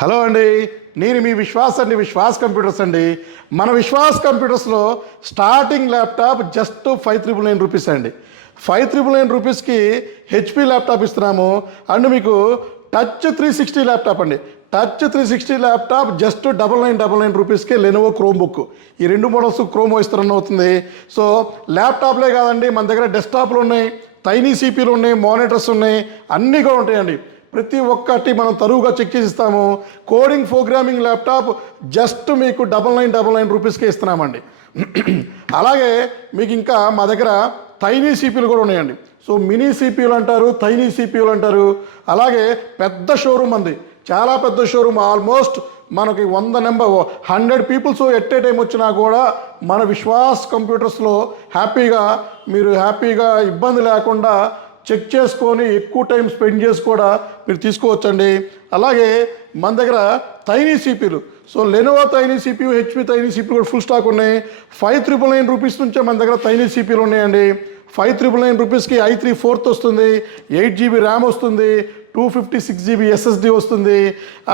Hello అండి, నేను మీ Vishwas computers అండి. మన విశ్వాస్ కంప్యూటర్స్లో స్టార్టింగ్ ల్యాప్టాప్ జస్ట్ 5,999 రూపీస్ అండి. 5,999 రూపీస్కి హెచ్పి ల్యాప్టాప్ ఇస్తున్నాము. అండ్ మీకు టచ్ 360 ల్యాప్టాప్ అండి. టచ్ 360 ల్యాప్టాప్ జస్ట్ 999 రూపీస్కి లెనోవో క్రోమ్ బుక్. ఈ రెండు మోడల్స్ క్రోమ్ వాయిస్ రన్ అవుతుంది. సో ల్యాప్టాప్లే కాదండి, మన దగ్గర డెస్క్టాప్లు ఉన్నాయి, టైనీ సిపిలు ఉన్నాయి, మానిటర్స్ ఉన్నాయి, అన్నీ కూడా ఉంటాయండి. ప్రతి ఒక్కటి మనం తరువుగా చెక్ చేసి ఇస్తాము. కోడింగ్ ప్రోగ్రామింగ్ ల్యాప్టాప్ జస్ట్ మీకు 999 రూపీస్కే ఇస్తున్నామండి. అలాగే మీకు ఇంకా మా దగ్గర టైనీ సిపిలు కూడా ఉన్నాయండి. సో మినీ సిపిలు అంటారు, టైనీ సిపిలు అంటారు. అలాగే పెద్ద షోరూమ్ అంది, చాలా పెద్ద షోరూమ్. ఆల్మోస్ట్ మనకి 100 పీపుల్స్ ఎట్ ఏ టైం వచ్చినా కూడా మన విశ్వాస్ కంప్యూటర్స్లో హ్యాపీగా ఇబ్బంది లేకుండా చెక్ చేసుకొని ఎక్కువ టైం స్పెండ్ చేసి కూడా మీరు తీసుకోవచ్చండి. అలాగే మన దగ్గర టైనీ సిపిలు, so Lenovo tiny CPU, HP tiny సిపిలు కూడా ఫుల్ స్టాక్ ఉన్నాయి. 5,999 రూపీస్ నుంచే మన దగ్గర టైనీ సిపిలు ఉన్నాయండి. 5,999 రూపీస్కి i3 4th వస్తుంది, 8GB ర్యామ్ వస్తుంది, 256GB SSD వస్తుంది.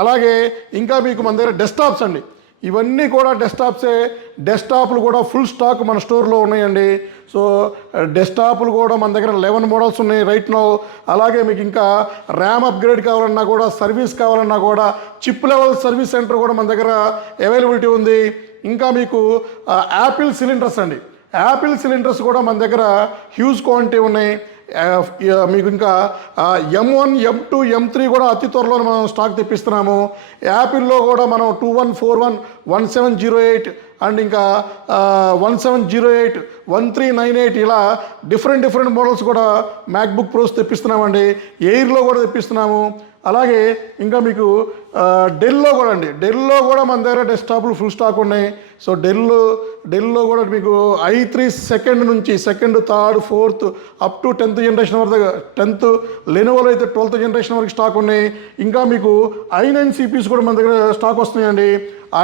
అలాగే ఇంకా మీకు మన దగ్గర డెస్క్టాప్స్ అండి, ఇవన్నీ కూడా డెస్క్టాప్సే. డెస్క్టాప్లు కూడా ఫుల్ స్టాక్ మన స్టోర్లో ఉన్నాయండి. సో డెస్క్టాప్లు కూడా మన దగ్గర 11 మోడల్స్ ఉన్నాయి రైట్ నో. అలాగే మీకు ఇంకా ర్యామ్ అప్గ్రేడ్ కావాలన్నా కూడా, సర్వీస్ కావాలన్నా కూడా, చిప్ లెవెల్ సర్వీస్ సెంటర్ కూడా మన దగ్గర అవైలబిలిటీ ఉంది. ఇంకా మీకు యాపిల్ సిలిండర్స్ అండి, యాపిల్ సిలిండర్స్ కూడా మన దగ్గర హ్యూజ్ క్వాంటిటీ ఉన్నాయి. మీకు ఇంకా M1, M2, M3 కూడా అతి త్వరలో మనం స్టాక్ తెప్పిస్తున్నాము. యాపిల్లో కూడా మనం 2141, 1708 అండ్ ఇంకా 1708, 1398 ఇలా డిఫరెంట్ మోడల్స్ కూడా మ్యాక్బుక్ ప్రోస్ తెప్పిస్తున్నామండి. ఎయిర్లో కూడా తెప్పిస్తున్నాము. అలాగే ఇంకా మీకు డెల్లో కూడా అండి, డెల్లో కూడా మన దగ్గర డెస్క్టాప్లు ఫుల్ స్టాక్ ఉన్నాయి. సో డెల్లో కూడా మీకు i3 సెకండ్ నుంచి second, third, fourth up to 10th generation వరకు, 10th లెనోవోలో అయితే 12th జనరేషన్ వరకు స్టాక్ ఉన్నాయి. ఇంకా మీకు i9 సిపిస్ కూడా మన దగ్గర స్టాక్ వస్తున్నాయండి.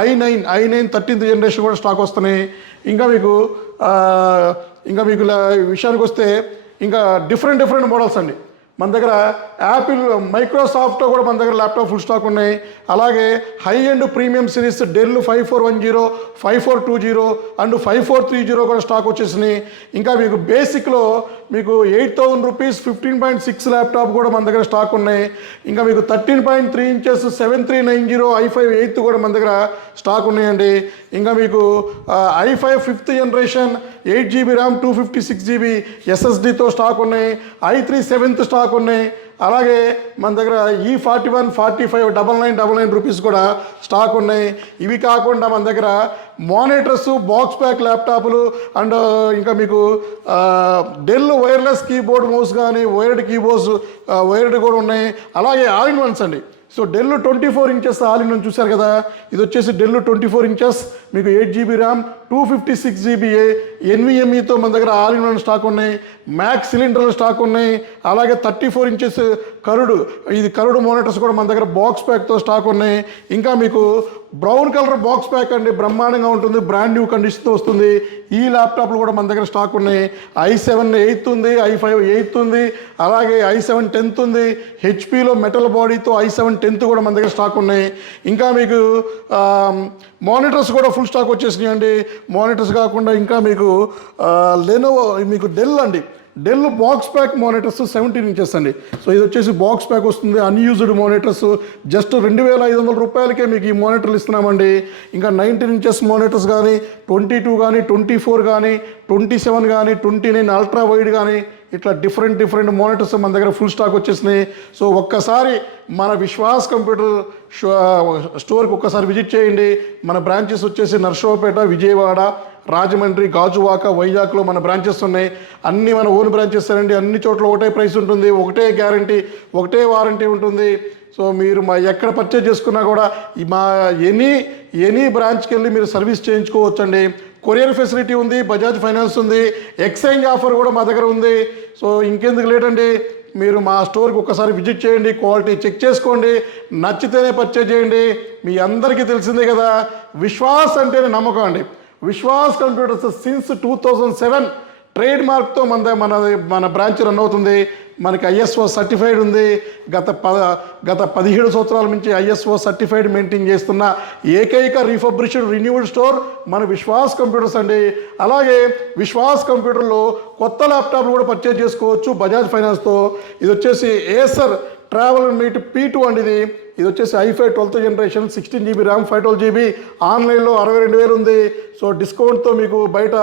i9 13th జనరేషన్ కూడా స్టాక్ వస్తున్నాయి. ఇంకా మీకు విషయానికి వస్తే ఇంకా డిఫరెంట్ మోడల్స్ అండి మన దగ్గర. యాపిల్, మైక్రోసాఫ్ట్ కూడా మన దగ్గర ల్యాప్టాప్ ఫుల్ స్టాక్ ఉన్నాయి. అలాగే high and premium series Dell 5410, 5420 and 5430 కూడా స్టాక్ వచ్చేసినాయి. ఇంకా మీకు బేసిక్లో మీకు 8,000 రూపీస్ 15.6 ల్యాప్టాప్ కూడా మన దగ్గర స్టాక్ ఉన్నాయి. ఇంకా మీకు 13.3 ఇంచెస్ 7390 i5 8th కూడా మన దగ్గర స్టాక్ ఉన్నాయండి. ఇంకా మీకు i5 5th generation 8GB RAM, 256GB SSDతో stock ఉన్నాయి. i3 7th స్టాక్ ఉన్నాయి. అలాగే మన దగ్గర E41, 45, 9999 రూపీస్ కూడా స్టాక్ ఉన్నాయి. ఇవి కాకుండా మన దగ్గర మానిటర్స్, బాక్స్ ప్యాక్ ల్యాప్టాప్లు అండ్ ఇంకా మీకు డెల్ వైర్లెస్ కీబోర్డ్ మౌస్ కానీ, వైర్డ్ కూడా ఉన్నాయి. అలాగే ఆల్ ఇన్ వన్స్ అండి. So Dell 24 inches all in one చూశారు కదా, ఇది వచ్చేసి డెల్ 24 ఇంచెస్ మీకు 8GB ర్యామ్, 256GB NVMeతో మన దగ్గర ఆల్ ఇన్ వన్ స్టాక్ ఉన్నాయి. మ్యాక్స్ సిలిండర్లు స్టాక్ ఉన్నాయి. అలాగే 34 ఇంచెస్ కరుడు మానిటర్స్ కూడా మన దగ్గర బాక్స్ ప్యాక్తో స్టాక్ ఉన్నాయి. ఇంకా మీకు బ్రౌన్ కలర్ బాక్స్ ప్యాక్ అండి, బ్రహ్మాండంగా ఉంటుంది, బ్రాండ్ న్యూ కండిషన్తో వస్తుంది. ఈ ల్యాప్టాప్లు కూడా మన దగ్గర స్టాక్ ఉన్నాయి. i7 8th ఉంది, i5 8th ఉంది, అలాగే i7 10th ఉంది. హెచ్పిలో మెటల్ బాడీతో i7 10th కూడా మన దగ్గర స్టాక్ ఉన్నాయి. ఇంకా మీకు మానిటర్స్ కూడా ఫుల్ స్టాక్ వచ్చేసినాయి అండి. మానిటర్స్ కాకుండా ఇంకా మీకు లెనోవో, మీకు డెల్ అండి, Dell box pack monitors 17 inches అండి. సో ఇది వచ్చేసి బాక్స్ ప్యాక్ వస్తుంది. అన్యూజ్డ్ మానిటర్స్ జస్ట్ 2,500 రూపాయలకే మీకు ఈ మానిటర్లు ఇస్తున్నామండి. ఇంకా 19 ఇంచెస్ మానిటర్స్ కానీ, 22 కానీ, 24 కానీ, 27 కానీ, 29 అల్ట్రా వైడ్ కానీ, ఇట్లా డిఫరెంట్ మానిటర్స్ మన దగ్గర ఫుల్ స్టాక్ వచ్చేసినాయి. సో ఒక్కసారి మన విశ్వాస్ కంప్యూటర్ స్టోర్కి ఒక్కసారి విజిట్ చేయండి. మన బ్రాంచెస్ వచ్చేసి నర్సరావుపేట, విజయవాడ, రాజమండ్రి, గాజువాక, వైజాగ్లో మన బ్రాంచెస్ ఉన్నాయి. అన్నీ మన ఓన్ బ్రాంచెస్ అండి. అన్ని చోట్ల ఒకటే ప్రైస్ ఉంటుంది, ఒకటే గ్యారంటీ, ఒకటే వారంటీ ఉంటుంది. సో మీరు ఎక్కడ పర్చేజ్ చేసుకున్నా కూడా మా ఎనీ బ్రాంచ్కి వెళ్ళి మీరు సర్వీస్ చేయించుకోవచ్చండి. కొరియర్ ఫెసిలిటీ ఉంది, బజాజ్ ఫైనాన్స్ ఉంది, ఎక్స్చేంజ్ ఆఫర్ కూడా మా దగ్గర ఉంది. సో ఇంకెందుకు లేట్ అండి, మీరు మా స్టోర్కి ఒక్కసారి విజిట్ చేయండి, క్వాలిటీ చెక్ చేసుకోండి, నచ్చితేనే పర్చేజ్ చేయండి. మీ అందరికీ తెలిసిందే కదా, విశ్వాస్ అంటేనే నమ్మకం అండి. విశ్వాస్ కంప్యూటర్స్ సిన్స్ 2007 ట్రేడ్ మార్క్తో మన బ్రాంచ్ రన్ అవుతుంది. మనకి ఐఎస్ఓ సర్టిఫైడ్ ఉంది. గత 17 సంవత్సరాల నుంచి ఐఎస్ఓ సర్టిఫైడ్ మెయింటైన్ చేస్తున్న ఏకైక రీఫర్బిష్డ్ రిన్యూడ్ స్టోర్ మన విశ్వాస్ కంప్యూటర్స్ అండి. అలాగే విశ్వాస్ కంప్యూటర్లో కొత్త ల్యాప్టాప్లు కూడా పర్చేజ్ చేసుకోవచ్చు బజాజ్ ఫైనాన్స్తో. ఇది వచ్చేసి ఏసర్ ట్రావెల్ మీట్ P2 అండి. ఇది వచ్చేసి i5 12th generation 16 GB RAM 512 GB. ఆన్లైన్లో 62,000 ఉంది. సో డిస్కౌంట్తో మీకు బయట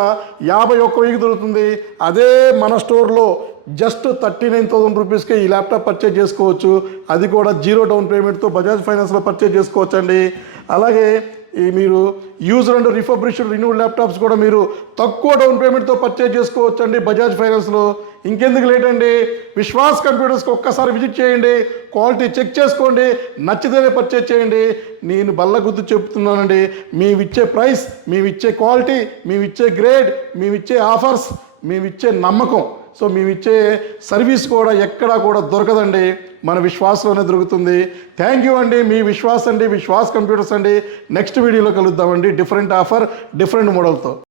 51,000 దొరుకుతుంది. అదే మన స్టోర్లో జస్ట్ 39,000 రూపీస్కే ఈ ల్యాప్టాప్ పర్చేజ్ చేసుకోవచ్చు. అది కూడా 0 డౌన్ పేమెంట్తో బజాజ్ ఫైనాన్స్లో పర్చేజ్ చేసుకోవచ్చు అండి. అలాగే మీరు used and refurbished renewed laptops కూడా మీరు తక్కువ డౌన్ పేమెంట్తో పర్చేజ్ చేసుకోవచ్చు అండి బజాజ్ ఫైనాన్స్లో. ఇంకెందుకు లేట్ అండి, విశ్వాస్ కంప్యూటర్స్కి ఒక్కసారి విజిట్ చేయండి, క్వాలిటీ చెక్ చేసుకోండి, నచ్చితేనే పర్చేజ్ చేయండి. నేను బల్ల గుర్తు చెప్తున్నానండి, మేమిచ్చే ప్రైస్, మేమిచ్చే క్వాలిటీ, మేమిచ్చే గ్రేడ్, మేమిచ్చే ఆఫర్స్, మేమిచ్చే నమ్మకం, సో మేమిచ్చే సర్వీస్ కూడా ఎక్కడా కూడా దొరకదండి, మన విశ్వాసంలోనే దొరుకుతుంది. థ్యాంక్ యూ అండి. మీ విశ్వాస్ అండి, విశ్వాస్ కంప్యూటర్స్ అండి. నెక్స్ట్ వీడియోలో కలుద్దామండి. డిఫరెంట్ ఆఫర్, డిఫరెంట్ మోడల్తో.